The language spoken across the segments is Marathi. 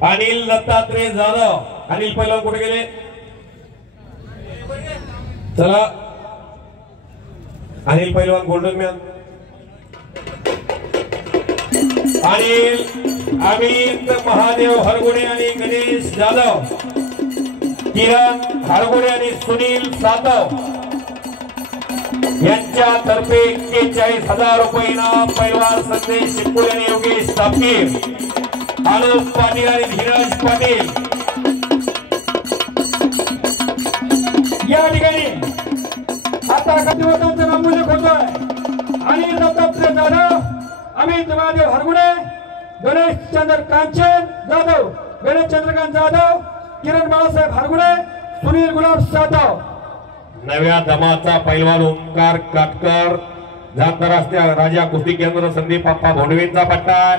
अनिल दत्तात्रय जाधव। अनिल पहिलवान कुठे गेले? चला अनिल पहिलवान गोल्डन मॅन। अनिल अमित महादेव हरगुडे आणि गणेश जाधव, किरण हरगुडे आणि सुनील सातव यांच्या तर्फे 41,000 रुपये इनाम। पैलवान संदेश शिंपुले आणि योगेश तापकीर, आलोक पाटील आणि धीरज पाटील या ठिकाणी आता कटिवटांचं नामोल्लेख होतोय। अनिल दत्तात्रय जाधव, अमित महादेव हरगुडे, गणेश चंद्र कांचन जाधव, गणेश चंद्रकांत जाधव, किरण बाळासाहेब हरगुडे, सुनील गुलाब सातव। नव्या दमाचा पैलवान ओमकार काटकर, आंतरराष्ट्रीय राजा कुस्ती केंद्र संदीप अप्पा भोंडवेंचा पट्टा।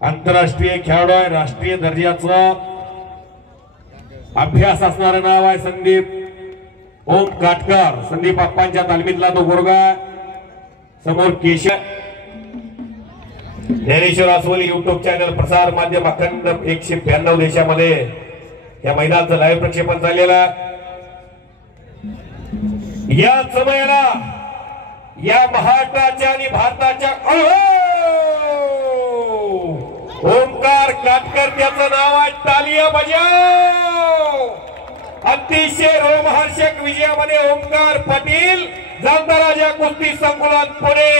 आंतरराष्ट्रीय खेळाडू आहे, राष्ट्रीय दर्जाचा अभ्यास असणारे नाव आहे संदीप ओम काटकर। संदीप अप्पांच्या तालमीतला तो गुरगा। समोर केशव ज्ञानेश्वर आसवली युट्यूब चॅनल प्रसार माध्यम अखंड 192 देशामध्ये या मैदानाचं लाईव्ह प्रक्षेपण झालेलं आहे। या समयाला या महाराष्ट्राच्या आणि भारताच्या ओमकार काटकर त्याचं नाव आहे, तालिया बजाव। अतिशय रोमहर्षक विजयामध्ये ओमकार पाटील, जामदार राजा कुस्ती संकुलात पुणे,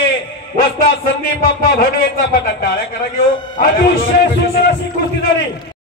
वस्ताद संदीप अप्पा भोंडवेंचा पट्टा। टाळ्या करा घेऊ। अतिशय सुंदर अशी कुस्ती झाली।